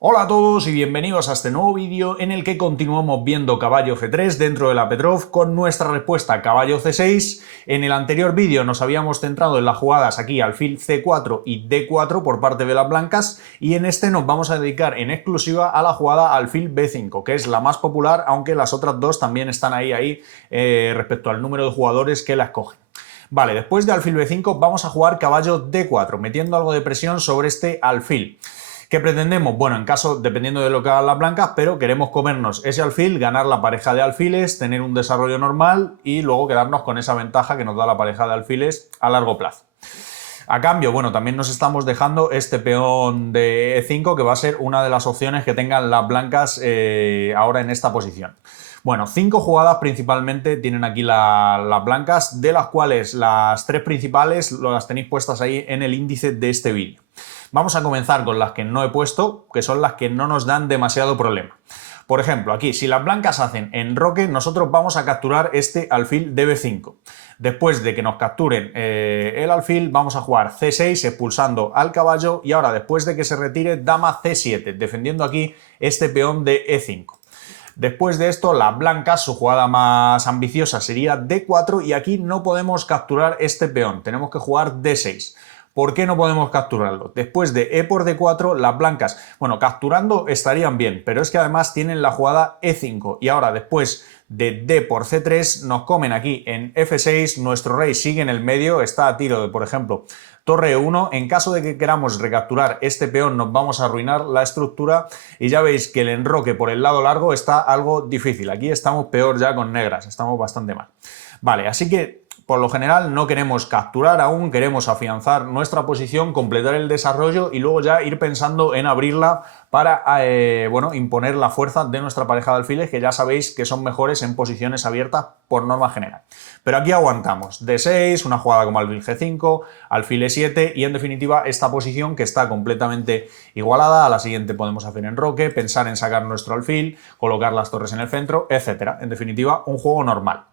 Hola a todos y bienvenidos a este nuevo vídeo en el que continuamos viendo caballo F3 dentro de la Petrov con nuestra respuesta caballo C6. En el anterior vídeo nos habíamos centrado en las jugadas aquí alfil C4 y D4 por parte de las blancas y en este nos vamos a dedicar en exclusiva a la jugada alfil B5, que es la más popular, aunque las otras dos también están ahí respecto al número de jugadores que la escogen. Vale, después de alfil B5 vamos a jugar caballo D4, metiendo algo de presión sobre este alfil. ¿Qué pretendemos? Bueno, dependiendo de lo que hagan las blancas, pero queremos comernos ese alfil, ganar la pareja de alfiles, tener un desarrollo normal y luego quedarnos con esa ventaja que nos da la pareja de alfiles a largo plazo. A cambio, bueno, también nos estamos dejando este peón de E5, que va a ser una de las opciones que tengan las blancas ahora en esta posición. Bueno, 5 jugadas principalmente tienen aquí las blancas, de las cuales las 3 principales las tenéis puestas ahí en el índice de este vídeo. Vamos a comenzar con las que no he puesto, que son las que no nos dan demasiado problema. Por ejemplo, aquí, si las blancas hacen enroque, nosotros vamos a capturar este alfil de B5. Después de que nos capturen el alfil, vamos a jugar C6 expulsando al caballo y ahora, después de que se retire, dama C7, defendiendo aquí este peón de E5. Después de esto, las blancas, su jugada más ambiciosa sería D4 y aquí no podemos capturar este peón, tenemos que jugar D6. ¿Por qué no podemos capturarlo? Después de E por D4, las blancas, bueno, capturando estarían bien, pero es que además tienen la jugada E5 y ahora después de D por C3 nos comen aquí en F6, nuestro rey sigue en el medio, está a tiro de, por ejemplo, torre E1. En caso de que queramos recapturar este peón nos vamos a arruinar la estructura y ya veis que el enroque por el lado largo está algo difícil. Aquí estamos peor ya con negras, estamos bastante mal. Vale, así que por lo general no queremos capturar aún, queremos afianzar nuestra posición, completar el desarrollo y luego ya ir pensando en abrirla para imponer la fuerza de nuestra pareja de alfiles, que ya sabéis que son mejores en posiciones abiertas por norma general. Pero aquí aguantamos D6, una jugada como alfil G5, alfil E7 y en definitiva esta posición que está completamente igualada. A la siguiente podemos hacer enroque, pensar en sacar nuestro alfil, colocar las torres en el centro, etc. En definitiva, un juego normal.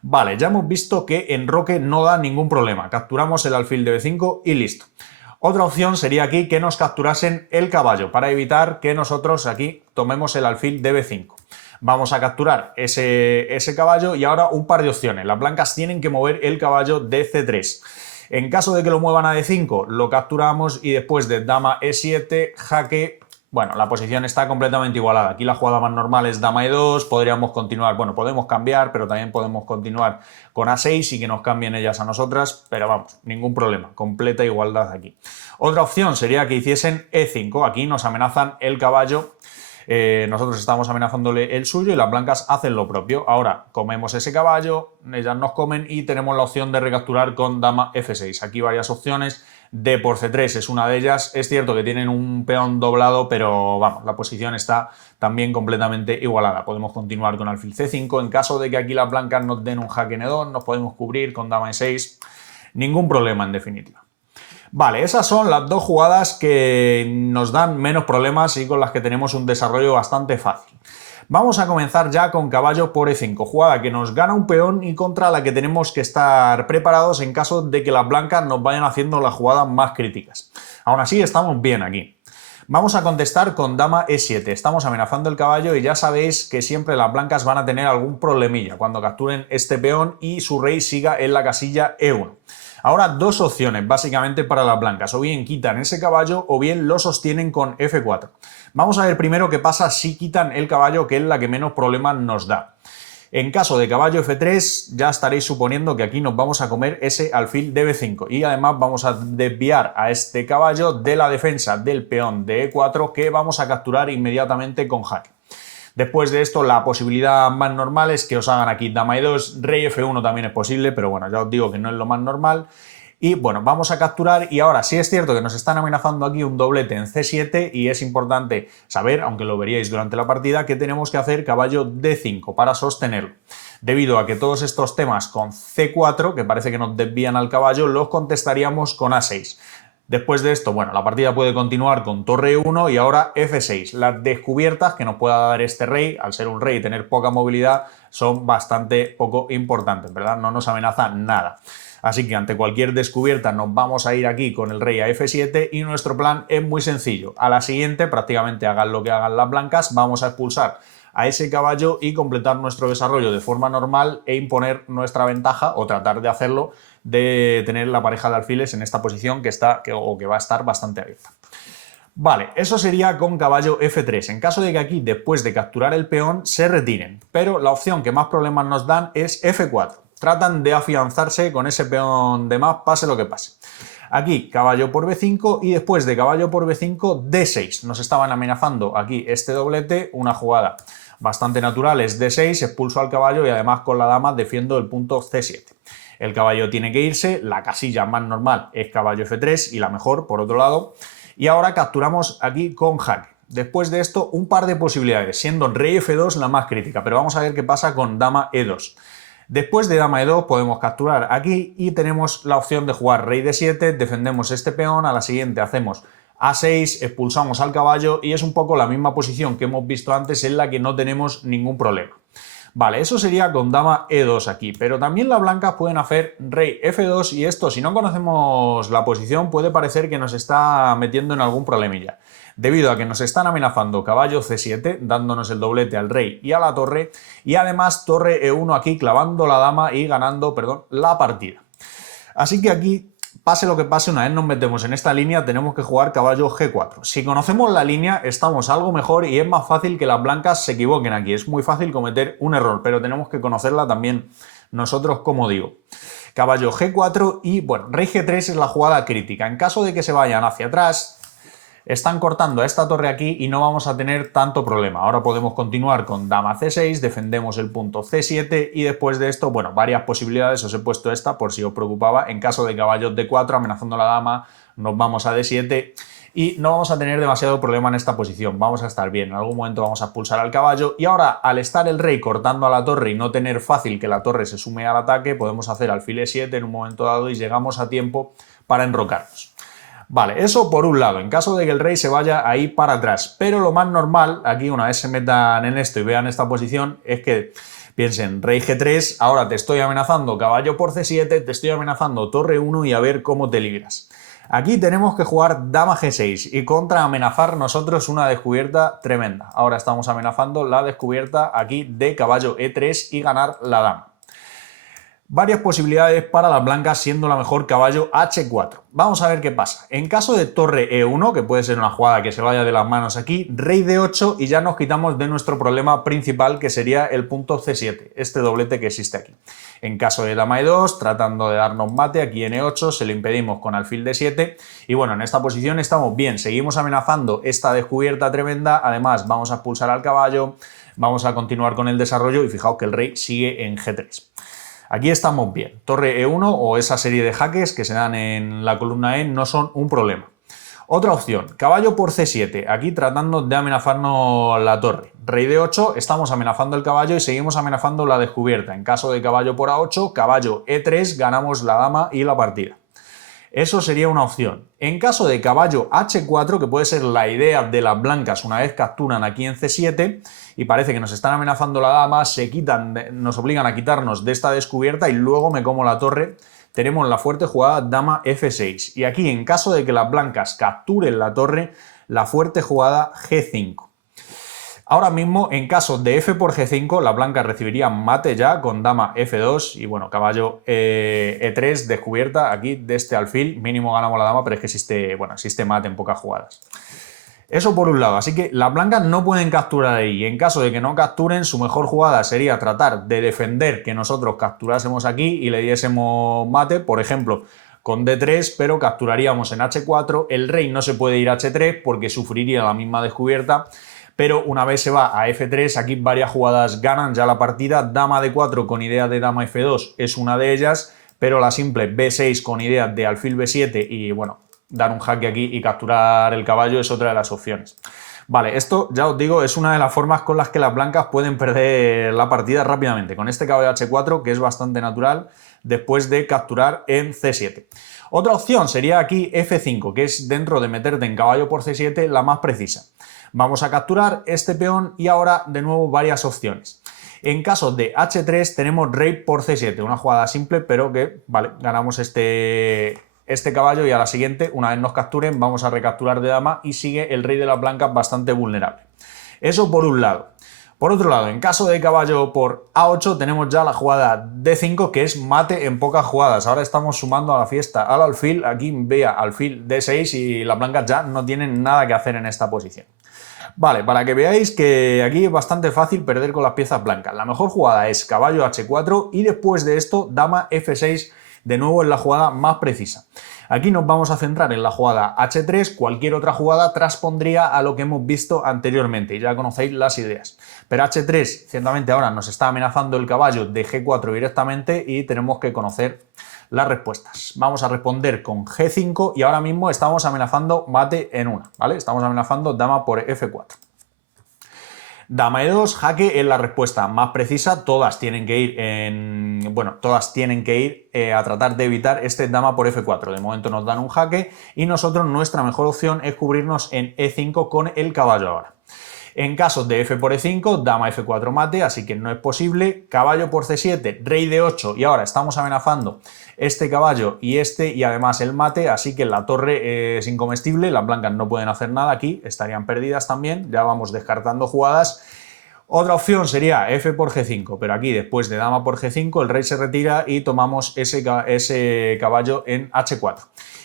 Vale, ya hemos visto que enroque no da ningún problema. Capturamos el alfil de B5 y listo. Otra opción sería aquí que nos capturasen el caballo para evitar que nosotros aquí tomemos el alfil de B5. Vamos a capturar ese caballo y ahora un par de opciones. Las blancas tienen que mover el caballo de C3. En caso de que lo muevan a D5, lo capturamos y después de dama E7, jaque. Bueno, la posición está completamente igualada. Aquí la jugada más normal es dama E2, podríamos continuar, bueno, podemos cambiar, pero también podemos continuar con A6 y que nos cambien ellas a nosotras, pero vamos, ningún problema, completa igualdad aquí. Otra opción sería que hiciesen E5, aquí nos amenazan el caballo, nosotros estamos amenazándole el suyo y las blancas hacen lo propio. Ahora comemos ese caballo, ellas nos comen y tenemos la opción de recapturar con dama F6. Aquí varias opciones. D por C3 es una de ellas. Es cierto que tienen un peón doblado, pero vamos, la posición está también completamente igualada. Podemos continuar con alfil C5. En caso de que aquí las blancas nos den un jaque en E2, nos podemos cubrir con dama E6. Ningún problema en definitiva. Vale, esas son las dos jugadas que nos dan menos problemas y con las que tenemos un desarrollo bastante fácil. Vamos a comenzar ya con caballo por E5, jugada que nos gana un peón y contra la que tenemos que estar preparados en caso de que las blancas nos vayan haciendo las jugadas más críticas. Aún así estamos bien aquí. Vamos a contestar con dama E7, estamos amenazando el caballo y ya sabéis que siempre las blancas van a tener algún problemilla cuando capturen este peón y su rey siga en la casilla E1. Ahora dos opciones básicamente para las blancas, o bien quitan ese caballo o bien lo sostienen con F4. Vamos a ver primero qué pasa si quitan el caballo, que es la que menos problemas nos da. En caso de caballo F3 ya estaréis suponiendo que aquí nos vamos a comer ese alfil de B5 y además vamos a desviar a este caballo de la defensa del peón de E4 que vamos a capturar inmediatamente con jaque. Después de esto, la posibilidad más normal es que os hagan aquí dama E2, rey F1 también es posible, pero bueno, ya os digo que no es lo más normal. Y bueno, vamos a capturar y ahora sí es cierto que nos están amenazando aquí un doblete en C7 y es importante saber, aunque lo veríais durante la partida, que tenemos que hacer caballo D5 para sostenerlo. Debido a que todos estos temas con C4, que parece que nos desvían al caballo, los contestaríamos con A6. Después de esto, bueno, la partida puede continuar con torre 1 y ahora F6. Las descubiertas que nos pueda dar este rey, al ser un rey y tener poca movilidad, son bastante poco importantes, ¿verdad? No nos amenaza nada. Así que ante cualquier descubierta nos vamos a ir aquí con el rey a F7 y nuestro plan es muy sencillo. A la siguiente, prácticamente hagan lo que hagan las blancas, vamos a expulsar a ese caballo y completar nuestro desarrollo de forma normal e imponer nuestra ventaja, o tratar de hacerlo, de tener la pareja de alfiles en esta posición que va a estar bastante abierta. Vale, eso sería con caballo F3, en caso de que aquí, después de capturar el peón, se retiren. Pero la opción que más problemas nos dan es F4. Tratan de afianzarse con ese peón de más, pase lo que pase. Aquí caballo por B5 y después de caballo por B5, D6. Nos estaban amenazando aquí este doblete, una jugada bastante natural es D6, expulso al caballo y además con la dama defiendo el punto C7. El caballo tiene que irse, la casilla más normal es caballo F3 y la mejor, por otro lado. Y ahora capturamos aquí con jaque. Después de esto, un par de posibilidades, siendo rey F2 la más crítica, pero vamos a ver qué pasa con dama E2. Después de dama E2 podemos capturar aquí y tenemos la opción de jugar rey D7, defendemos este peón, a la siguiente hacemos A6, expulsamos al caballo y es un poco la misma posición que hemos visto antes en la que no tenemos ningún problema. Vale, eso sería con dama E2 aquí, pero también las blancas pueden hacer rey F2 y esto, si no conocemos la posición, puede parecer que nos está metiendo en algún problemilla. Debido a que nos están amenazando caballo C7, dándonos el doblete al rey y a la torre, y además torre E1 aquí clavando la dama y ganando, la partida. Así que aquí, pase lo que pase, una vez nos metemos en esta línea, tenemos que jugar caballo G4. Si conocemos la línea, estamos algo mejor y es más fácil que las blancas se equivoquen aquí. Es muy fácil cometer un error, pero tenemos que conocerla también nosotros, como digo. Caballo G4 y, bueno, rey G3 es la jugada crítica. En caso de que se vayan hacia atrás, están cortando a esta torre aquí y no vamos a tener tanto problema. Ahora podemos continuar con dama C6, defendemos el punto C7 y después de esto, bueno, varias posibilidades, os he puesto esta por si os preocupaba. En caso de caballo D4 amenazando a la dama, nos vamos a D7 y no vamos a tener demasiado problema en esta posición, vamos a estar bien. En algún momento vamos a expulsar al caballo y ahora, al estar el rey cortando a la torre y no tener fácil que la torre se sume al ataque, podemos hacer alfil E7 en un momento dado y llegamos a tiempo para enrocarnos. Vale, eso por un lado, en caso de que el rey se vaya ahí para atrás. Pero lo más normal, aquí una vez se metan en esto y vean esta posición, es que piensen, rey G3, ahora te estoy amenazando caballo por C7, te estoy amenazando torre 1 y a ver cómo te libras. Aquí tenemos que jugar dama G6 y contra amenazar nosotros una descubierta tremenda. Ahora estamos amenazando la descubierta aquí de caballo E3 y ganar la dama. Varias posibilidades para las blancas, siendo la mejor caballo H4. Vamos a ver qué pasa. En caso de torre E1, que puede ser una jugada que se vaya de las manos aquí, rey D8 y ya nos quitamos de nuestro problema principal, que sería el punto C7, este doblete que existe aquí. En caso de dama E2, tratando de darnos mate, aquí en E8 se lo impedimos con alfil D7 y bueno, en esta posición estamos bien, seguimos amenazando esta descubierta tremenda, además vamos a expulsar al caballo, vamos a continuar con el desarrollo y fijaos que el rey sigue en G3. Aquí estamos bien. Torre E1 o esa serie de jaques que se dan en la columna E no son un problema. Otra opción, caballo por C7, aquí tratando de amenazarnos la torre. Rey D8, estamos amenazando el caballo y seguimos amenazando la descubierta. En caso de caballo por A8, caballo E3, ganamos la dama y la partida. Eso sería una opción. En caso de caballo H4, que puede ser la idea de las blancas una vez capturan aquí en C7 y parece que nos están amenazando la dama, nos obligan a quitarnos de esta descubierta y luego me como la torre, tenemos la fuerte jugada dama F6. Y aquí, en caso de que las blancas capturen la torre, la fuerte jugada G5. Ahora mismo, en caso de F por G5, las blancas recibirían mate ya con dama F2 y bueno, caballo E3 descubierta aquí de este alfil. Mínimo ganamos la dama, pero es que existe mate en pocas jugadas. Eso por un lado, así que las blancas no pueden capturar ahí. En caso de que no capturen, su mejor jugada sería tratar de defender que nosotros capturásemos aquí y le diésemos mate, por ejemplo, con D3, pero capturaríamos en H4. El rey no se puede ir a H3 porque sufriría la misma descubierta. Pero una vez se va a F3, aquí varias jugadas ganan ya la partida. Dama D4 con idea de dama F2 es una de ellas, pero la simple B6 con idea de alfil B7 y bueno, dar un jaque aquí y capturar el caballo es otra de las opciones. Vale, esto ya os digo, es una de las formas con las que las blancas pueden perder la partida rápidamente, con este caballo H4 que es bastante natural después de capturar en C7. Otra opción sería aquí F5, que es dentro de meterte en caballo por C7 la más precisa. Vamos a capturar este peón y ahora de nuevo varias opciones. En caso de H3 tenemos rey por C7, una jugada simple, pero que, vale, ganamos este caballo y a la siguiente, una vez nos capturen, vamos a recapturar de dama y sigue el rey de las blancas bastante vulnerable. Eso por un lado. Por otro lado, en caso de caballo por A8 tenemos ya la jugada D5, que es mate en pocas jugadas. Ahora estamos sumando a la fiesta al alfil, aquí vea alfil D6 y las blancas ya no tienen nada que hacer en esta posición. Vale, para que veáis que aquí es bastante fácil perder con las piezas blancas. La mejor jugada es caballo H4 y después de esto dama F6, de nuevo en la jugada más precisa. Aquí nos vamos a centrar en la jugada H3, cualquier otra jugada transpondría a lo que hemos visto anteriormente y ya conocéis las ideas. Pero H3 ciertamente ahora nos está amenazando el caballo de G4 directamente y tenemos que conocer las respuestas. Vamos a responder con G5 y ahora mismo estamos amenazando mate en una, ¿vale? Estamos amenazando dama por F4. Dama E2, jaque es la respuesta más precisa, todas tienen que ir a tratar de evitar este dama por F4. De momento nos dan un jaque y nosotros nuestra mejor opción es cubrirnos en E5 con el caballo ahora. En caso de F por E5, dama F4 mate, así que no es posible. Caballo por C7, rey D8 y ahora estamos amenazando este caballo y además el mate, así que la torre es incomestible, las blancas no pueden hacer nada aquí, estarían perdidas también, ya vamos descartando jugadas. Otra opción sería F por G5, pero aquí después de dama por G5 el rey se retira y tomamos ese caballo en H4.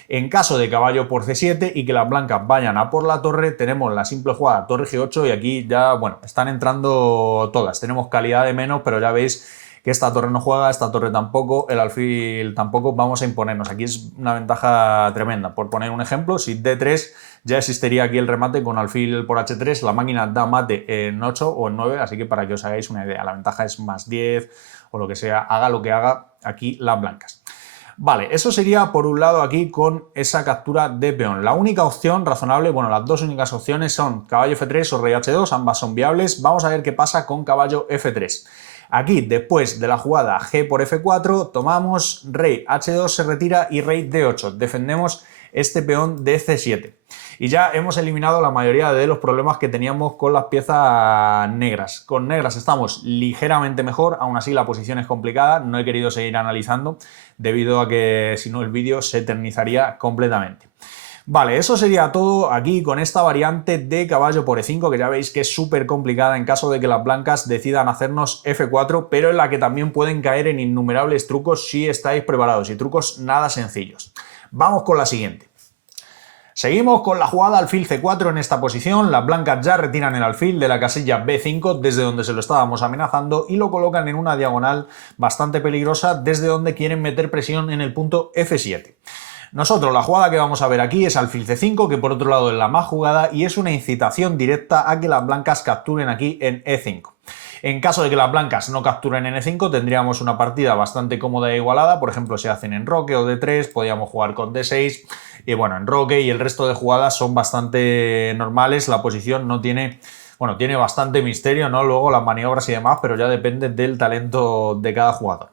En caso de caballo por C7 y que las blancas vayan a por la torre, tenemos la simple jugada torre G8 y aquí ya, bueno, están entrando todas. Tenemos calidad de menos, pero ya veis que esta torre no juega, esta torre tampoco, el alfil tampoco, vamos a imponernos. Aquí es una ventaja tremenda. Por poner un ejemplo, si D3 ya existiría aquí el remate con alfil por H3, la máquina da mate en 8 o en 9, así que para que os hagáis una idea, la ventaja es más 10 o lo que sea, haga lo que haga aquí las blancas. Vale, eso sería por un lado aquí con esa captura de peón. La única opción razonable, bueno, las dos únicas opciones son caballo F3 o rey H2, ambas son viables. Vamos a ver qué pasa con caballo F3. Aquí, después de la jugada G por F4, tomamos rey H2, se retira y rey D8. Defendemos este peón de C7. Y ya hemos eliminado la mayoría de los problemas que teníamos con las piezas negras. Con negras estamos ligeramente mejor, aún así la posición es complicada, no he querido seguir analizando debido a que si no el vídeo se eternizaría completamente. Vale, eso sería todo aquí con esta variante de caballo por E5, que ya veis que es súper complicada en caso de que las blancas decidan hacernos F4, pero en la que también pueden caer en innumerables trucos si estáis preparados, y trucos nada sencillos. Vamos con la siguiente. Seguimos con la jugada alfil C4 en esta posición, las blancas ya retiran el alfil de la casilla B5 desde donde se lo estábamos amenazando y lo colocan en una diagonal bastante peligrosa desde donde quieren meter presión en el punto F7. Nosotros la jugada que vamos a ver aquí es alfil C5, que por otro lado es la más jugada y es una incitación directa a que las blancas capturen aquí en E5. En caso de que las blancas no capturen en E5 tendríamos una partida bastante cómoda e igualada, por ejemplo si hacen enroque o D3 podríamos jugar con D6 y bueno, enroque y el resto de jugadas son bastante normales, la posición no tiene... Bueno, tiene bastante misterio, ¿no? Luego las maniobras y demás, pero ya depende del talento de cada jugador.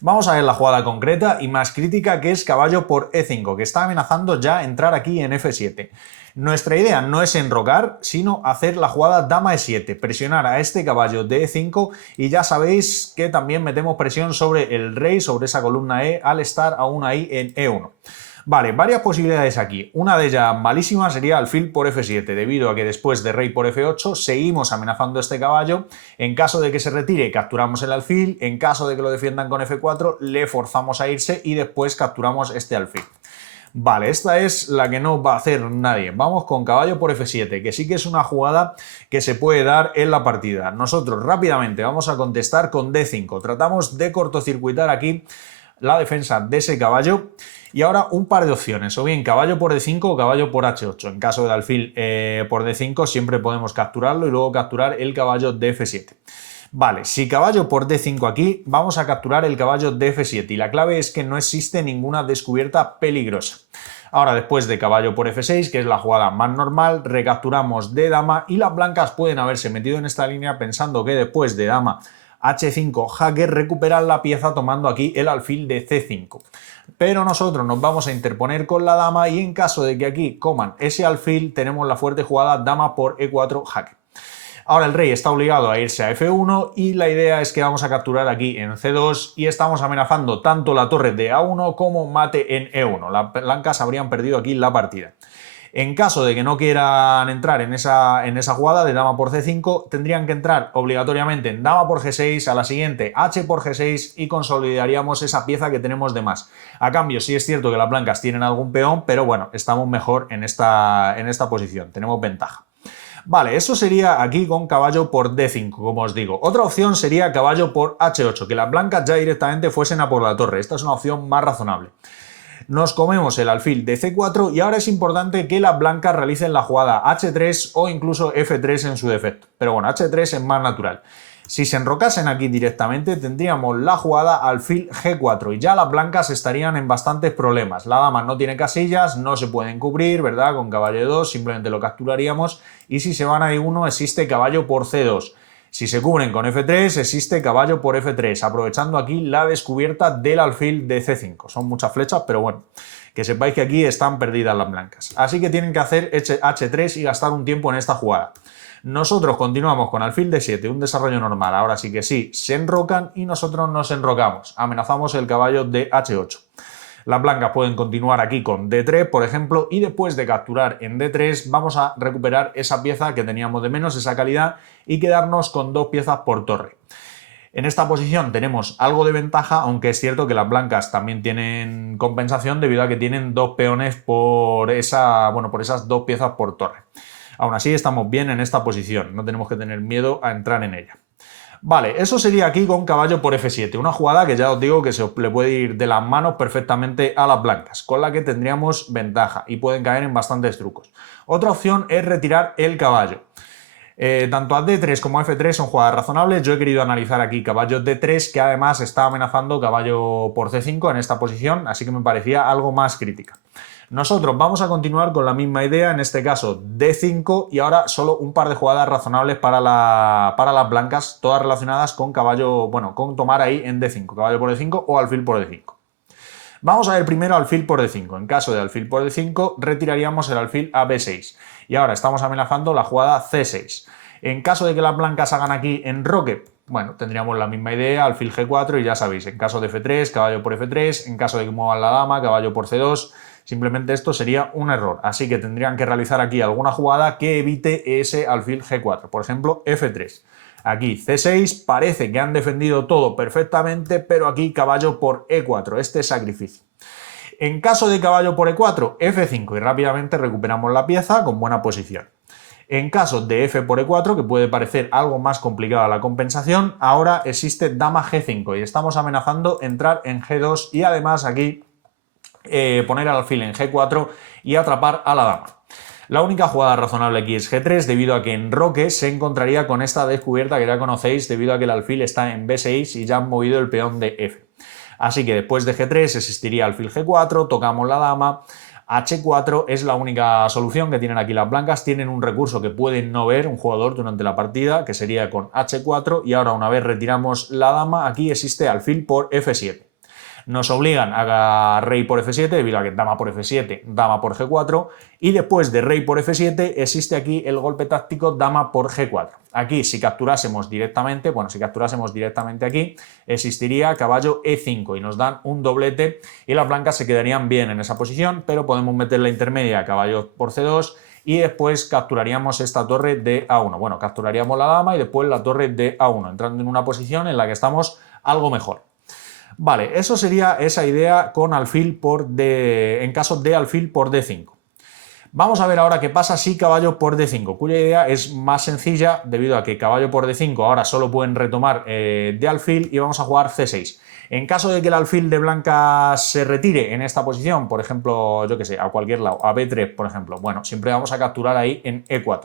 Vamos a ver la jugada concreta y más crítica, que es caballo por E5, que está amenazando ya entrar aquí en F7. Nuestra idea no es enrocar, sino hacer la jugada dama E7, presionar a este caballo de E5 y ya sabéis que también metemos presión sobre el rey, sobre esa columna E, al estar aún ahí en E1. Vale, varias posibilidades aquí. Una de ellas malísima sería alfil por F7, debido a que después de rey por F8 seguimos amenazando a este caballo. En caso de que se retire, capturamos el alfil. En caso de que lo defiendan con F4, le forzamos a irse y después capturamos este alfil. Vale, esta es la que no va a hacer nadie. Vamos con caballo por F7, que sí que es una jugada que se puede dar en la partida. Nosotros rápidamente vamos a contestar con D5. Tratamos de cortocircuitar aquí la defensa de ese caballo. Y ahora un par de opciones, o bien caballo por D5 o caballo por H8. En caso del alfil por D5 siempre podemos capturarlo y luego capturar el caballo de F7. Vale, si caballo por D5 aquí, vamos a capturar el caballo de F7 y la clave es que no existe ninguna descubierta peligrosa. Ahora, después de caballo por F6, que es la jugada más normal, recapturamos de dama y las blancas pueden haberse metido en esta línea pensando que después de dama H5 jaque recuperan la pieza tomando aquí el alfil de C5. Pero nosotros nos vamos a interponer con la dama y en caso de que aquí coman ese alfil tenemos la fuerte jugada dama por E4 jaque. Ahora el rey está obligado a irse a F1 y la idea es que vamos a capturar aquí en C2 y estamos amenazando tanto la torre de A1 como mate en E1. Las blancas habrían perdido aquí la partida. En caso de que no quieran entrar en esa jugada de dama por C5, tendrían que entrar obligatoriamente en dama por G6, a la siguiente H por G6 y consolidaríamos esa pieza que tenemos de más. A cambio, sí es cierto que las blancas tienen algún peón, pero bueno, estamos mejor en esta posición, tenemos ventaja. Vale, eso sería aquí con caballo por D5, como os digo. Otra opción sería caballo por H8, que las blancas ya directamente fuesen a por la torre. Esta es una opción más razonable. Nos comemos el alfil de C4 y ahora es importante que las blancas realicen la jugada H3 o incluso F3 en su defecto. Pero bueno, H3 es más natural. Si se enrocasen aquí directamente tendríamos la jugada alfil G4 y ya las blancas estarían en bastantes problemas. La dama no tiene casillas, no se pueden cubrir, ¿verdad? Con caballo 2 simplemente lo capturaríamos y si se van a I1 existe caballo por C2. Si se cubren con F3, existe caballo por F3, aprovechando aquí la descubierta del alfil de C5. Son muchas flechas, pero bueno, que sepáis que aquí están perdidas las blancas. Así que tienen que hacer H3 y gastar un tiempo en esta jugada. Nosotros continuamos con alfil D7, un desarrollo normal. Ahora sí que sí, se enrocan y nosotros nos enrocamos. Amenazamos el caballo de H8. Las blancas pueden continuar aquí con D3, por ejemplo, y después de capturar en D3 vamos a recuperar esa pieza que teníamos de menos, esa calidad, y quedarnos con dos piezas por torre. En esta posición tenemos algo de ventaja, aunque es cierto que las blancas también tienen compensación debido a que tienen dos peones por esas dos piezas por torre. Aún así estamos bien en esta posición, no tenemos que tener miedo a entrar en ella. Vale, eso sería aquí con caballo por F7, una jugada que ya os digo que se os le puede ir de las manos perfectamente a las blancas, con la que tendríamos ventaja y pueden caer en bastantes trucos. Otra opción es retirar el caballo. Tanto a D3 como a F3 son jugadas razonables. Yo he querido analizar aquí caballo D3, que además está amenazando caballo por C5 en esta posición, así que me parecía algo más crítica. Nosotros vamos a continuar con la misma idea, en este caso D5, y ahora solo un par de jugadas razonables para las blancas, todas relacionadas con caballo, bueno, con tomar ahí en D5, caballo por D5 o alfil por D5. Vamos a ver primero alfil por D5. En caso de alfil por D5, retiraríamos el alfil a B6. Y ahora estamos amenazando la jugada C6. En caso de que las blancas hagan aquí enroque, bueno, tendríamos la misma idea, alfil G4 y ya sabéis, en caso de F3, caballo por F3, en caso de que muevan la dama, caballo por C2, simplemente esto sería un error. Así que tendrían que realizar aquí alguna jugada que evite ese alfil G4, por ejemplo, F3. Aquí C6, parece que han defendido todo perfectamente, pero aquí caballo por E4, este sacrificio. En caso de caballo por E4, F5 y rápidamente recuperamos la pieza con buena posición. En caso de F por E4, que puede parecer algo más complicada la compensación, ahora existe dama G5 y estamos amenazando entrar en G2 y además aquí poner el alfil en G4 y atrapar a la dama. La única jugada razonable aquí es G3 debido a que en roque se encontraría con esta descubierta que ya conocéis debido a que el alfil está en B6 y ya han movido el peón de F. Así que después de G3 existiría alfil G4, tocamos la dama, H4 es la única solución que tienen aquí las blancas, tienen un recurso que pueden no ver un jugador durante la partida que sería con H4 y ahora una vez retiramos la dama aquí existe alfil por F7. Nos obligan a rey por F7 debido a que dama por F7, dama por G4 y después de rey por F7 existe aquí el golpe táctico dama por G4. Aquí si capturásemos directamente aquí existiría caballo E5 y nos dan un doblete y las blancas se quedarían bien en esa posición, pero podemos meter la intermedia caballo por C2 y después capturaríamos esta torre de A1. Bueno, capturaríamos la dama y después la torre de A1, entrando en una posición en la que estamos algo mejor. Vale, eso sería esa idea con alfil por D, en caso de alfil por D5. Vamos a ver ahora qué pasa si caballo por D5, cuya idea es más sencilla debido a que caballo por D5 ahora solo pueden retomar de alfil y vamos a jugar C6. En caso de que el alfil de blanca se retire en esta posición, por ejemplo, yo que sé, a cualquier lado, a B3 por ejemplo, bueno, siempre vamos a capturar ahí en E4.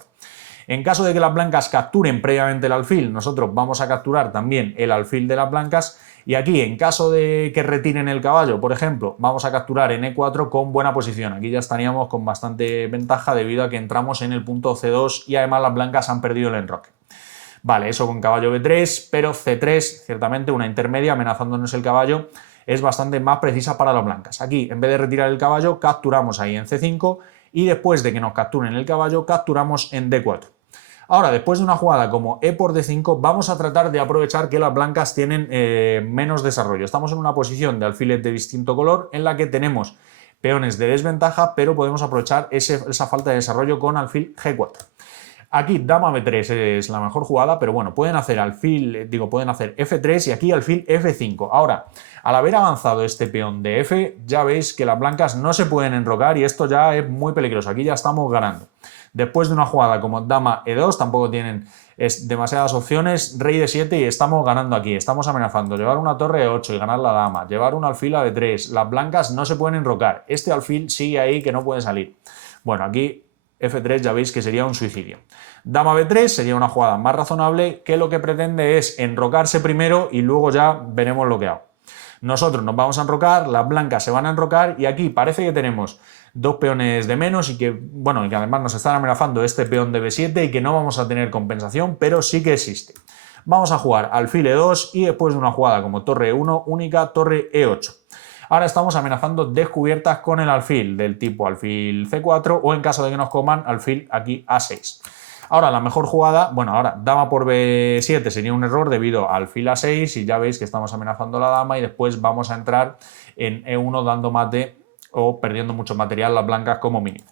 En caso de que las blancas capturen previamente el alfil, nosotros vamos a capturar también el alfil de las blancas y aquí, en caso de que retiren el caballo, por ejemplo, vamos a capturar en E4 con buena posición. Aquí ya estaríamos con bastante ventaja debido a que entramos en el punto C2 y además las blancas han perdido el enroque. Vale, eso con caballo B3, pero C3, ciertamente una intermedia amenazándonos el caballo, es bastante más precisa para las blancas. Aquí, en vez de retirar el caballo, capturamos ahí en C5 y después de que nos capturen el caballo, capturamos en D4. Ahora, después de una jugada como E por D5, vamos a tratar de aprovechar que las blancas tienen menos desarrollo. Estamos en una posición de alfiles de distinto color en la que tenemos peones de desventaja, pero podemos aprovechar esa falta de desarrollo con alfil G4. Aquí dama B3 es la mejor jugada, pero bueno, pueden hacer pueden hacer F3 y aquí alfil F5. Ahora, al haber avanzado este peón de F, ya veis que las blancas no se pueden enrocar y esto ya es muy peligroso. Aquí ya estamos ganando. Después de una jugada como dama E2, tampoco tienen demasiadas opciones, rey de 7 y estamos ganando aquí, estamos amenazando, llevar una torre E8 y ganar la dama, llevar un alfil a B3, las blancas no se pueden enrocar, este alfil sigue ahí que no puede salir. Bueno, aquí F3 ya veis que sería un suicidio. Dama B3 sería una jugada más razonable que lo que pretende es enrocarse primero y luego ya veremos lo que hago. Nosotros nos vamos a enrocar, las blancas se van a enrocar y aquí parece que tenemos dos peones de menos y que, bueno, y que además nos están amenazando este peón de B7 y que no vamos a tener compensación, pero sí que existe. Vamos a jugar alfil E2 y después de una jugada como torre E1, única torre E8. Ahora estamos amenazando descubiertas con el alfil del tipo alfil C4 o en caso de que nos coman alfil aquí A6. Ahora la mejor jugada, bueno, ahora dama por B7 sería un error debido al alfil A6 y ya veis que estamos amenazando la dama y después vamos a entrar en E1 dando mate o perdiendo mucho material las blancas como mínimo.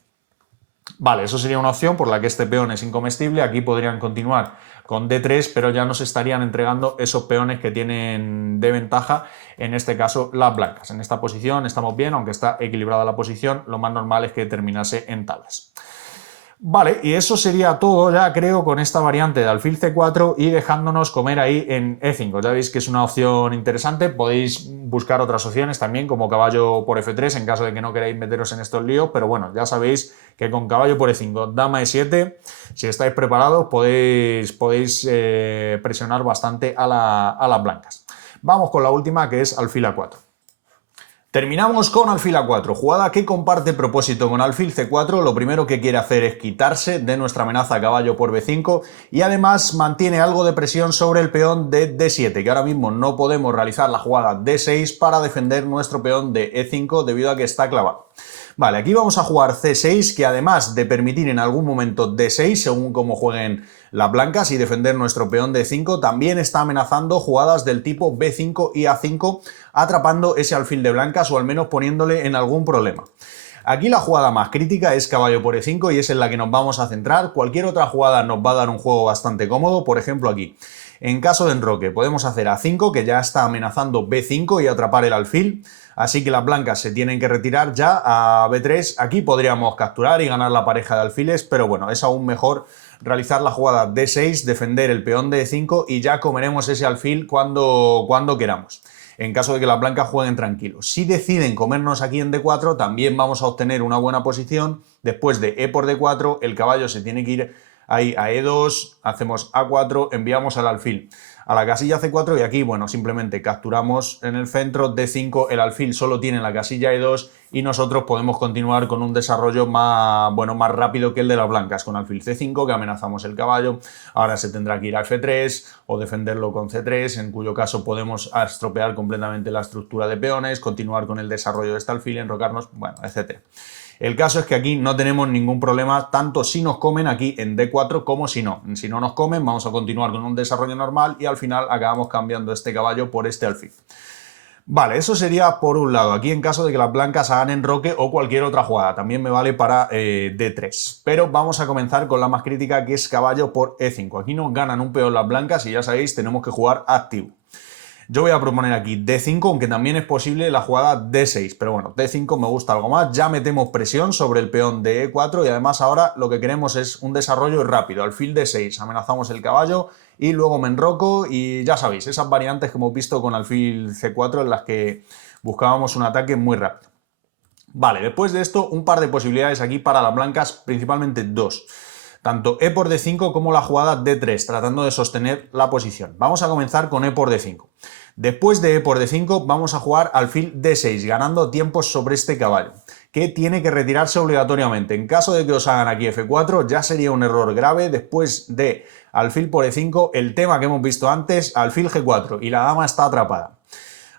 Vale, eso sería una opción por la que este peón es incomestible. Aquí podrían continuar con D3, pero ya nos estarían entregando esos peones que tienen de ventaja, en este caso las blancas. En esta posición estamos bien, aunque está equilibrada la posición, lo más normal es que terminase en tablas. Vale, y eso sería todo ya creo con esta variante de alfil C4 y dejándonos comer ahí en E5. Ya veis que es una opción interesante, podéis buscar otras opciones también como caballo por F3 en caso de que no queráis meteros en estos líos, pero bueno, ya sabéis que con caballo por E5, dama E7, si estáis preparados podéis presionar bastante a las blancas. Vamos con la última que es alfil A4. Terminamos con alfil A4, jugada que comparte propósito con alfil C4, lo primero que quiere hacer es quitarse de nuestra amenaza caballo por B5 y además mantiene algo de presión sobre el peón de D7, que ahora mismo no podemos realizar la jugada D6 para defender nuestro peón de E5 debido a que está clavado. Vale, aquí vamos a jugar C6, que además de permitir en algún momento D6, según cómo jueguen las blancas, y defender nuestro peón D5, también está amenazando jugadas del tipo B5 y A5, atrapando ese alfil de blancas o al menos poniéndole en algún problema. Aquí la jugada más crítica es caballo por E5 y es en la que nos vamos a centrar. Cualquier otra jugada nos va a dar un juego bastante cómodo, por ejemplo aquí. En caso de enroque podemos hacer A5, que ya está amenazando B5 y atrapar el alfil. Así que las blancas se tienen que retirar ya a B3. Aquí podríamos capturar y ganar la pareja de alfiles, pero bueno, es aún mejor realizar la jugada D6, defender el peón de E5 y ya comeremos ese alfil cuando queramos, en caso de que las blancas jueguen tranquilos. Si deciden comernos aquí en D4, también vamos a obtener una buena posición. Después de E por D4, el caballo se tiene que ir ahí a E2, hacemos A4, enviamos al alfil a la casilla C4 y aquí, bueno, simplemente capturamos en el centro D5, el alfil solo tiene la casilla E2 y nosotros podemos continuar con un desarrollo más rápido que el de las blancas, con alfil C5, que amenazamos el caballo. Ahora se tendrá que ir a F3 o defenderlo con C3, en cuyo caso podemos estropear completamente la estructura de peones, continuar con el desarrollo de este alfil, enrocarnos, bueno, etc. El caso es que aquí no tenemos ningún problema, tanto si nos comen aquí en D4 como si no. Si no nos comen, vamos a continuar con un desarrollo normal y al final acabamos cambiando este caballo por este alfil. Vale, eso sería por un lado, aquí en caso de que las blancas hagan enroque o cualquier otra jugada, también me vale para D3. Pero vamos a comenzar con la más crítica, que es caballo por E5. Aquí nos ganan un peón las blancas y ya sabéis, tenemos que jugar activo. Yo voy a proponer aquí D5, aunque también es posible la jugada D6, pero bueno, D5 me gusta algo más. Ya metemos presión sobre el peón de E4 y además ahora lo que queremos es un desarrollo rápido. Alfil D6, amenazamos el caballo y luego me enroco y ya sabéis, esas variantes que hemos visto con alfil C4 en las que buscábamos un ataque muy rápido. Vale, después de esto, un par de posibilidades aquí para las blancas, principalmente dos. Tanto E por D5 como la jugada D3, tratando de sostener la posición. Vamos a comenzar con E por D5. Después de E por D5 vamos a jugar alfil D6, ganando tiempos sobre este caballo, que tiene que retirarse obligatoriamente. En caso de que os hagan aquí F4 ya sería un error grave. Después de alfil por E5, el tema que hemos visto antes, alfil G4 y la dama está atrapada.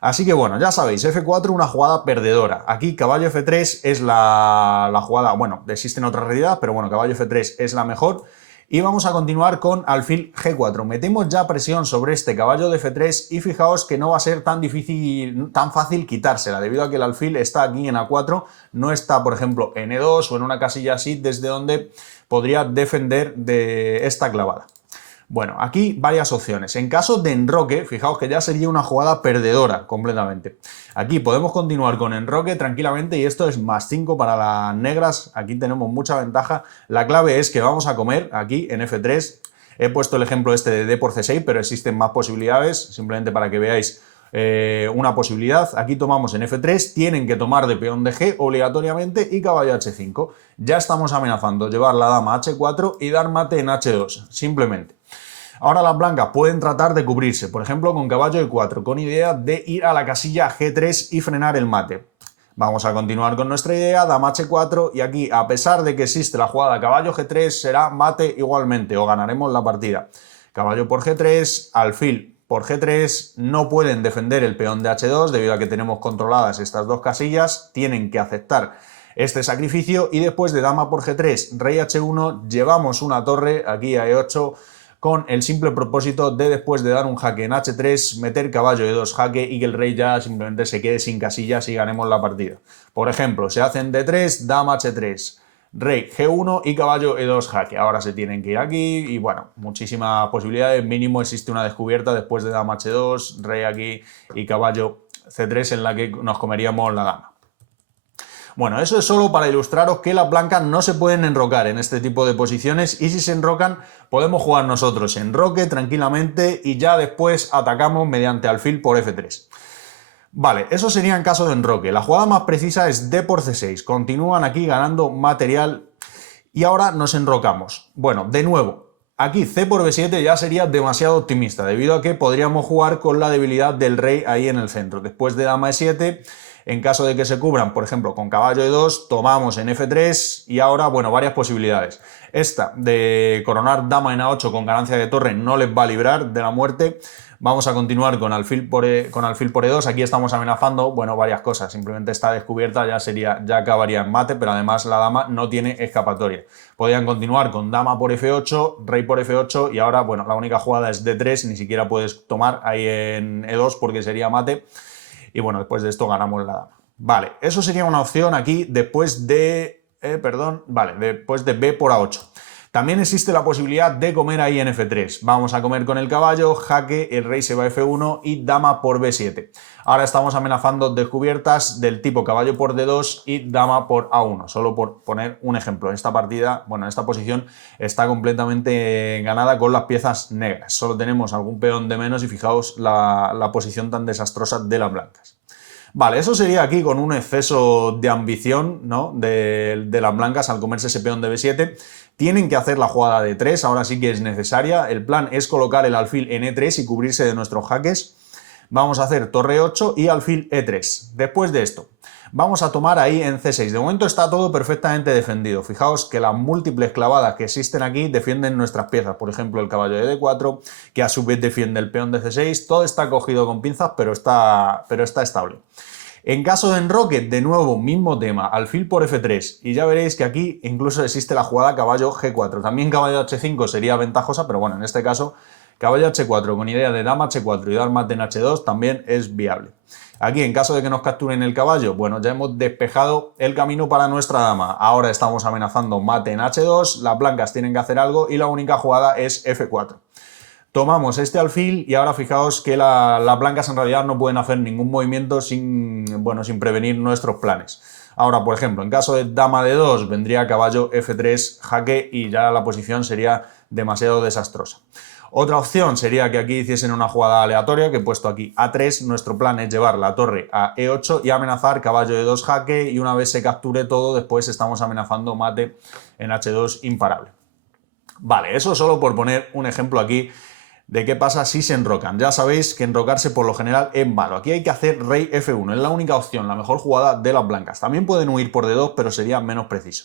Así que bueno, ya sabéis, F4 una jugada perdedora. Aquí caballo F3 es la jugada, bueno, existen otras realidades, pero bueno, caballo F3 es la mejor. Y vamos a continuar con alfil G4. Metemos ya presión sobre este caballo de F3 y fijaos que no va a ser tan difícil, tan fácil quitársela, debido a que el alfil está aquí en A4, no está, por ejemplo, en E2 o en una casilla así, desde donde podría defender de esta clavada. Bueno, aquí varias opciones. En caso de enroque, fijaos que ya sería una jugada perdedora completamente. Aquí podemos continuar con enroque tranquilamente y esto es +5 para las negras. Aquí tenemos mucha ventaja. La clave es que vamos a comer aquí en F3. He puesto el ejemplo este de D por C6, pero existen más posibilidades, simplemente para que veáis una posibilidad. Aquí tomamos en F3, tienen que tomar de peón de G obligatoriamente y caballo H5. Ya estamos amenazando llevar la dama H4 y dar mate en H2, simplemente. Ahora las blancas pueden tratar de cubrirse, por ejemplo con caballo E4, con idea de ir a la casilla G3 y frenar el mate. Vamos a continuar con nuestra idea, dama H4 y aquí, a pesar de que existe la jugada caballo G3, será mate igualmente o ganaremos la partida. Caballo por G3, alfil por G3, no pueden defender el peón de H2 debido a que tenemos controladas estas dos casillas, tienen que aceptar este sacrificio y después de dama por G3, rey H1, llevamos una torre aquí a E8 con el simple propósito de después de dar un jaque en H3, meter caballo E2 jaque y que el rey ya simplemente se quede sin casillas y ganemos la partida. Por ejemplo, se hacen D3, dama H3, rey G1 y caballo E2 jaque. Ahora se tienen que ir aquí y bueno, muchísimas posibilidades. Mínimo existe una descubierta después de dama H2, rey aquí y caballo C3 en la que nos comeríamos la dama. Bueno, eso es solo para ilustraros que las blancas no se pueden enrocar en este tipo de posiciones y si se enrocan podemos jugar nosotros enroque tranquilamente y ya después atacamos mediante alfil por F3. Vale, eso sería en caso de enroque. La jugada más precisa es D por C6. Continúan aquí ganando material y ahora nos enrocamos. Bueno, de nuevo, aquí C por B7 ya sería demasiado optimista debido a que podríamos jugar con la debilidad del rey ahí en el centro. Después de dama E7... En caso de que se cubran, por ejemplo, con caballo E2, tomamos en F3 y ahora, bueno, varias posibilidades. Esta de coronar dama en A8 con ganancia de torre no les va a librar de la muerte. Vamos a continuar con alfil por E2. Aquí estamos amenazando, bueno, varias cosas. Simplemente esta descubierta ya acabaría en mate, pero además la dama no tiene escapatoria. Podrían continuar con dama por F8, rey por F8 y ahora, bueno, la única jugada es D3, ni siquiera puedes tomar ahí en E2 porque sería mate. Y bueno, después de esto ganamos la dama. Vale, eso sería una opción aquí después de... después de B por A8. También existe la posibilidad de comer ahí en F3. Vamos a comer con el caballo, jaque, el rey se va a F1 y dama por B7. Ahora estamos amenazando descubiertas del tipo caballo por D2 y dama por A1. Solo por poner un ejemplo. Esta partida, bueno, esta posición está completamente ganada con las piezas negras. Solo tenemos algún peón de menos y fijaos la posición tan desastrosa de las blancas. Vale, eso sería aquí con un exceso de ambición, ¿no? de las blancas al comerse ese peón de B7. Tienen que hacer la jugada de 3, ahora sí que es necesaria. El plan es colocar el alfil en E3 y cubrirse de nuestros jaques. Vamos a hacer torre 8 y alfil E3. Después de esto, vamos a tomar ahí en C6. De momento está todo perfectamente defendido. Fijaos que las múltiples clavadas que existen aquí defienden nuestras piezas. Por ejemplo, el caballo de D4, que a su vez defiende el peón de C6. Todo está cogido con pinzas, pero está estable. En caso de enroque, de nuevo, mismo tema, alfil por F3. Y ya veréis que aquí incluso existe la jugada caballo G4. También caballo H5 sería ventajosa, pero bueno, en este caso, caballo H4 con idea de dama H4 y dar mate en H2 también es viable. Aquí, en caso de que nos capturen el caballo, bueno, ya hemos despejado el camino para nuestra dama. Ahora estamos amenazando mate en H2, las blancas tienen que hacer algo y la única jugada es F4. Tomamos este alfil y ahora fijaos que las blancas en realidad no pueden hacer ningún movimiento sin prevenir nuestros planes. Ahora, por ejemplo, en caso de dama de 2 vendría caballo F3 jaque y ya la posición sería demasiado desastrosa. Otra opción sería que aquí hiciesen una jugada aleatoria, que he puesto aquí A3, nuestro plan es llevar la torre a E8 y amenazar caballo de 2 jaque y una vez se capture todo, después estamos amenazando mate en H2 imparable. Vale, eso solo por poner un ejemplo aquí de qué pasa si se enrocan. Ya sabéis que enrocarse por lo general es malo. Aquí hay que hacer rey F1, es la única opción, la mejor jugada de las blancas. También pueden huir por D2, pero sería menos preciso.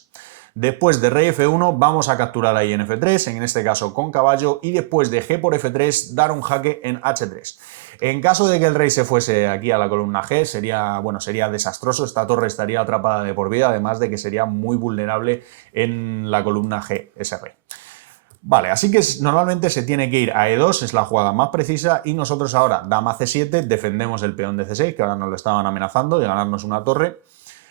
Después de rey F1 vamos a capturar ahí en F3, en este caso con caballo, y después de G por F3 dar un jaque en H3. En caso de que el rey se fuese aquí a la columna G, sería desastroso, esta torre estaría atrapada de por vida, además de que sería muy vulnerable en la columna G ese rey. Vale, así que normalmente se tiene que ir a E2, es la jugada más precisa, y nosotros ahora, dama C7, defendemos el peón de C6, que ahora nos lo estaban amenazando de ganarnos una torre.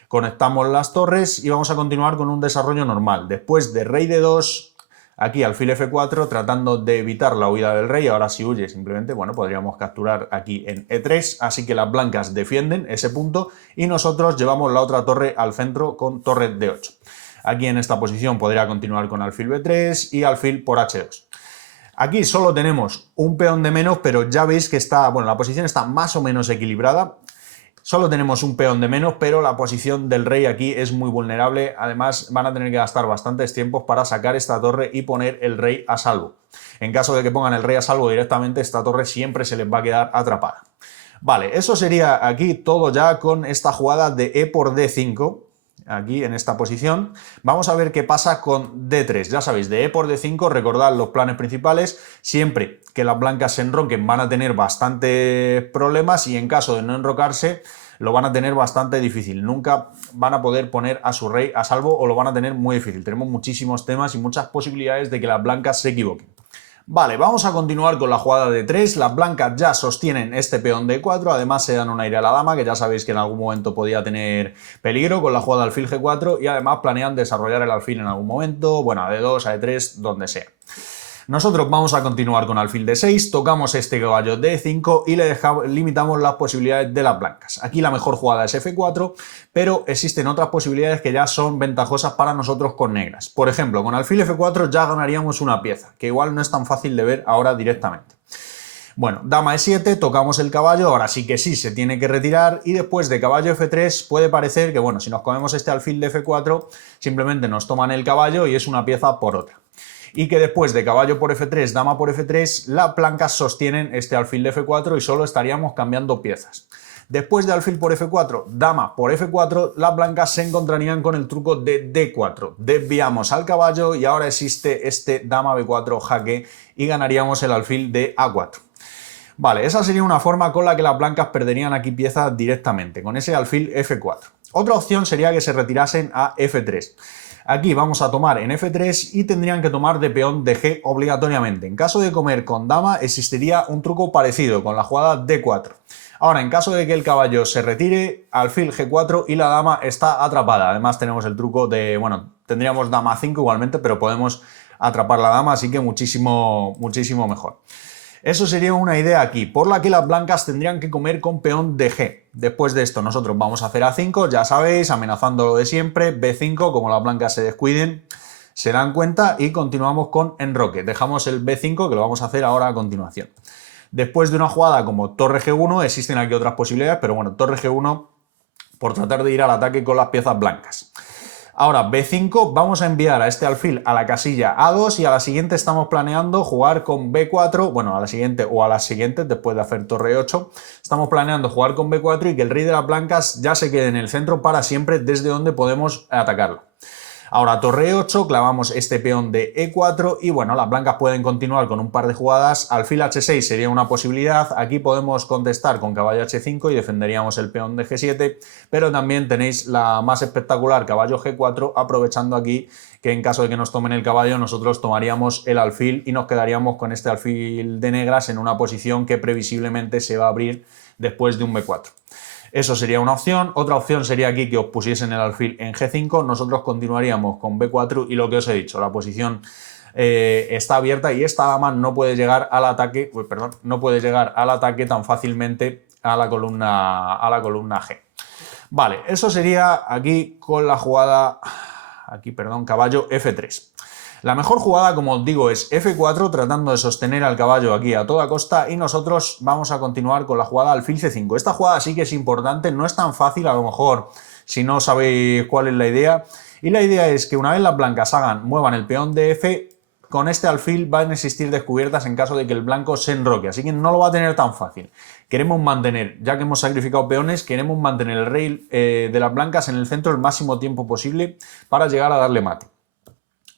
Conectamos las torres y vamos a continuar con un desarrollo normal. Después de rey D2, aquí alfil F4, tratando de evitar la huida del rey. Ahora si huye simplemente, bueno, podríamos capturar aquí en E3, así que las blancas defienden ese punto y nosotros llevamos la otra torre al centro con torre D8. Aquí en esta posición podría continuar con alfil B3 y alfil por H2. Aquí solo tenemos un peón de menos, pero ya veis que está, bueno, la posición está más o menos equilibrada. Solo tenemos un peón de menos, pero la posición del rey aquí es muy vulnerable. Además, van a tener que gastar bastantes tiempos para sacar esta torre y poner el rey a salvo. En caso de que pongan el rey a salvo directamente, esta torre siempre se les va a quedar atrapada. Vale, eso sería aquí todo ya con esta jugada de E por D5. Aquí en esta posición. Vamos a ver qué pasa con D3. Ya sabéis, de E por D5, recordad los planes principales. Siempre que las blancas se enroquen van a tener bastantes problemas y en caso de no enrocarse lo van a tener bastante difícil. Nunca van a poder poner a su rey a salvo o lo van a tener muy difícil. Tenemos muchísimos temas y muchas posibilidades de que las blancas se equivoquen. Vale, vamos a continuar con la jugada de 3. Las blancas ya sostienen este peón de 4, además se dan un aire a la dama, que ya sabéis que en algún momento podía tener peligro con la jugada alfil G4, y además planean desarrollar el alfil en algún momento, bueno, a D2, a D3, donde sea. Nosotros vamos a continuar con alfil D6, tocamos este caballo D5 y limitamos las posibilidades de las blancas. Aquí la mejor jugada es F4, pero existen otras posibilidades que ya son ventajosas para nosotros con negras. Por ejemplo, con alfil F4 ya ganaríamos una pieza, que igual no es tan fácil de ver ahora directamente. Bueno, dama E7, tocamos el caballo, ahora sí que sí, se tiene que retirar y después de caballo F3 puede parecer que, bueno, si nos comemos este alfil de F4, simplemente nos toman el caballo y es una pieza por otra. Y que después de caballo por F3, dama por F3, las blancas sostienen este alfil de F4 y solo estaríamos cambiando piezas. Después de alfil por F4, dama por F4, las blancas se encontrarían con el truco de D4. Desviamos al caballo y ahora existe este dama B4 jaque y ganaríamos el alfil de A4. Vale, esa sería una forma con la que las blancas perderían aquí piezas directamente, con ese alfil F4. Otra opción sería que se retirasen a F3. Aquí vamos a tomar en F3 y tendrían que tomar de peón de G obligatoriamente. En caso de comer con dama existiría un truco parecido con la jugada D4. Ahora, en caso de que el caballo se retire, alfil G4 y la dama está atrapada. Además tenemos el truco de, bueno, tendríamos dama 5 igualmente, pero podemos atrapar la dama, así que muchísimo mejor. Eso sería una idea aquí, por la que las blancas tendrían que comer con peón de G. Después de esto nosotros vamos a hacer A5, ya sabéis, amenazando lo de siempre, B5, como las blancas se descuiden, se dan cuenta y continuamos con enroque. Dejamos el B5, que lo vamos a hacer ahora a continuación. Después de una jugada como torre G1, existen aquí otras posibilidades, pero bueno, torre G1 por tratar de ir al ataque con las piezas blancas. Ahora, B5, vamos a enviar a este alfil a la casilla A2 y a la siguiente estamos planeando jugar con B4, bueno, a la siguiente o a las siguientes, después de hacer torre 8, estamos planeando jugar con B4 y que el rey de las blancas ya se quede en el centro para siempre, desde donde podemos atacarlo. Ahora torre 8, clavamos este peón de E4 y bueno, las blancas pueden continuar con un par de jugadas. Alfil H6 sería una posibilidad, aquí podemos contestar con caballo H5 y defenderíamos el peón de G7, pero también tenéis la más espectacular, caballo G4, aprovechando aquí que en caso de que nos tomen el caballo nosotros tomaríamos el alfil y nos quedaríamos con este alfil de negras en una posición que previsiblemente se va a abrir después de un B4. Eso sería una opción. Otra opción sería aquí que os pusiesen el alfil en G5. Nosotros continuaríamos con B4 y lo que os he dicho, la posición está abierta y esta dama no puede llegar al ataque, no puede llegar al ataque tan fácilmente a la columna G. Vale, eso sería aquí con la jugada, caballo F3. La mejor jugada, como os digo, es F4, tratando de sostener al caballo aquí a toda costa y nosotros vamos a continuar con la jugada alfil C5. Esta jugada sí que es importante, no es tan fácil a lo mejor si no sabéis cuál es la idea. Y la idea es que una vez las blancas muevan el peón de F, con este alfil van a existir descubiertas en caso de que el blanco se enroque, así que no lo va a tener tan fácil. Queremos mantener, ya que hemos sacrificado peones, queremos mantener el rey de las blancas en el centro el máximo tiempo posible para llegar a darle mate.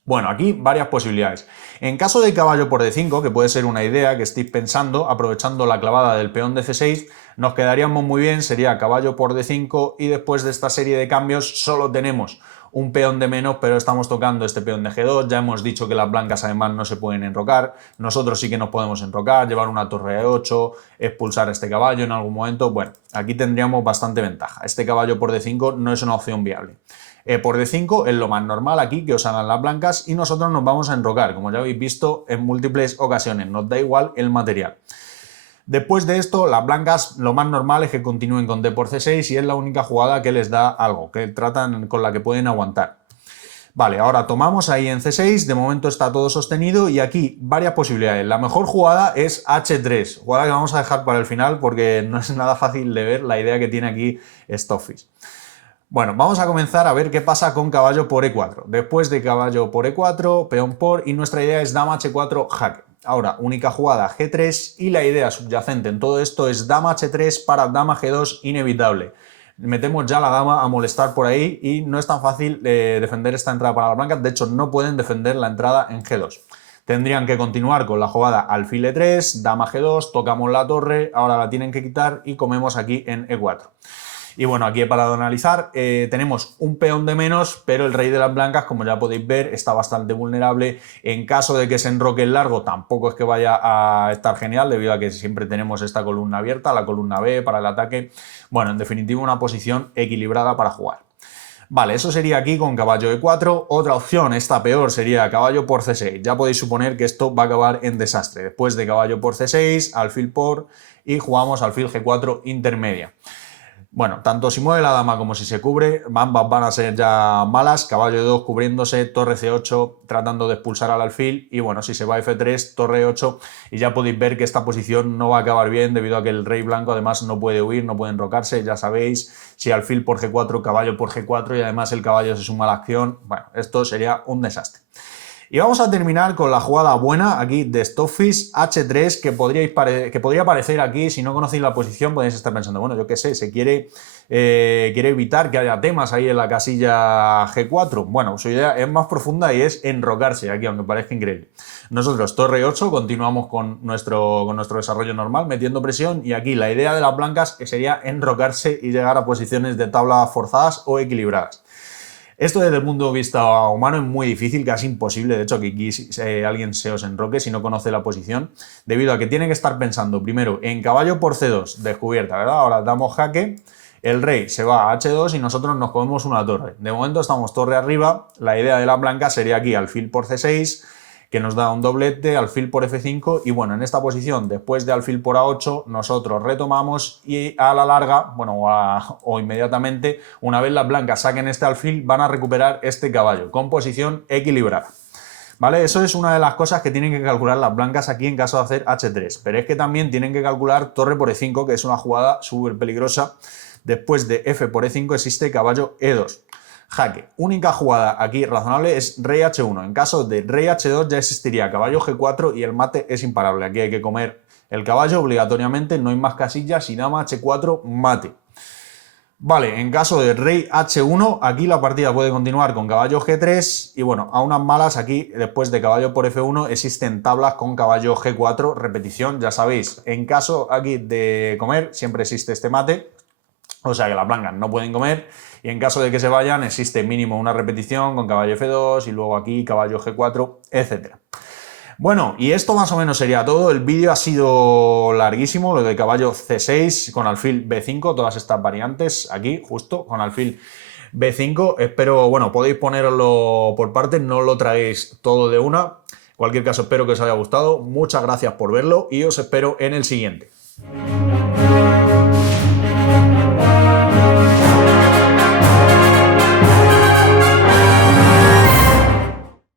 Bueno, aquí varias posibilidades. En caso de caballo por D5, que puede ser una idea que estéis pensando, aprovechando la clavada del peón de C6, nos quedaríamos muy bien, sería caballo por D5 y después de esta serie de cambios solo tenemos un peón de menos, pero estamos tocando este peón de G2, ya hemos dicho que las blancas además no se pueden enrocar, nosotros sí que nos podemos enrocar, llevar una torre E8, expulsar a este caballo en algún momento, bueno, aquí tendríamos bastante ventaja, este caballo por D5 no es una opción viable. Por D5 es lo más normal aquí que os hagan las blancas y nosotros nos vamos a enrocar, como ya habéis visto en múltiples ocasiones, nos da igual el material. Después de esto, las blancas lo más normal es que continúen con D por C6 y es la única jugada que les da algo, que tratan con la que pueden aguantar. Vale, ahora tomamos ahí en C6, de momento está todo sostenido y aquí varias posibilidades. La mejor jugada es H3, jugada que vamos a dejar para el final porque no es nada fácil de ver la idea que tiene aquí Stockfish. Bueno, vamos a comenzar a ver qué pasa con caballo por E4. Después de caballo por E4, peón por y nuestra idea es dama H4 jaque. Ahora, única jugada G3 y la idea subyacente en todo esto es dama H3 para dama G2 inevitable. Metemos ya la dama a molestar por ahí y no es tan fácil defender esta entrada para las blancas, de hecho no pueden defender la entrada en G2. Tendrían que continuar con la jugada alfil E3, dama G2, tocamos la torre, ahora la tienen que quitar y comemos aquí en E4. Y bueno, aquí he parado de analizar, tenemos un peón de menos, pero el rey de las blancas, como ya podéis ver, está bastante vulnerable. En caso de que se enroque el largo, tampoco es que vaya a estar genial, debido a que siempre tenemos esta columna abierta, la columna B para el ataque. Bueno, en definitiva, una posición equilibrada para jugar. Vale, eso sería aquí con caballo E4. Otra opción, esta peor, sería caballo por C6. Ya podéis suponer que esto va a acabar en desastre. Después de caballo por C6, alfil por y jugamos alfil G4 intermedia. Bueno, tanto si mueve la dama como si se cubre, ambas van a ser ya malas, caballo E2 cubriéndose, torre C8 tratando de expulsar al alfil y bueno, si se va F3, torre E8 y ya podéis ver que esta posición no va a acabar bien debido a que el rey blanco además no puede huir, no puede enrocarse, ya sabéis, si alfil por G4, caballo por G4 y además el caballo se suma a la acción, bueno, esto sería un desastre. Y vamos a terminar con la jugada buena aquí de Stockfish, H3, que podría parecer aquí, si no conocéis la posición, podéis estar pensando, bueno, yo qué sé, se quiere evitar que haya temas ahí en la casilla G4. Bueno, su idea es más profunda y es enrocarse aquí, aunque parezca increíble. Nosotros, torre 8, continuamos con nuestro desarrollo normal, metiendo presión, y aquí la idea de las blancas sería enrocarse y llegar a posiciones de tabla forzadas o equilibradas. Esto desde el punto de vista humano es muy difícil, casi imposible, de hecho que aquí alguien se os enroque si no conoce la posición, debido a que tiene que estar pensando primero en caballo por C2, descubierta, ¿verdad? Ahora damos jaque, el rey se va a H2 y nosotros nos comemos una torre. De momento estamos torre arriba, la idea de la blanca sería aquí alfil por C6, que nos da un doblete, alfil por F5 y bueno, en esta posición, después de alfil por A8, nosotros retomamos y a la larga, bueno, o inmediatamente, una vez las blancas saquen este alfil, van a recuperar este caballo, con posición equilibrada. ¿Vale? Eso es una de las cosas que tienen que calcular las blancas aquí en caso de hacer H3, pero es que también tienen que calcular torre por E5, que es una jugada súper peligrosa. Después de F por E5 existe caballo E2. Jaque. Única jugada aquí razonable es rey H1. En caso de rey H2 ya existiría caballo G4 y el mate es imparable. Aquí hay que comer el caballo obligatoriamente, no hay más casillas y dama H4 mate. Vale, en caso de rey H1, aquí la partida puede continuar con caballo G3 y bueno, a unas malas aquí, después de caballo por F1, existen tablas con caballo G4, repetición, ya sabéis, en caso aquí de comer siempre existe este mate, o sea que las blancas no pueden comer y en caso de que se vayan existe mínimo una repetición con caballo F2 y luego aquí caballo G4, etc. Bueno, y esto más o menos sería todo. El vídeo ha sido larguísimo, lo de caballo C6 con alfil B5, todas estas variantes aquí, justo, con alfil B5. Espero, bueno, podéis ponerlo por partes, no lo traéis todo de una. En cualquier caso, espero que os haya gustado. Muchas gracias por verlo y os espero en el siguiente.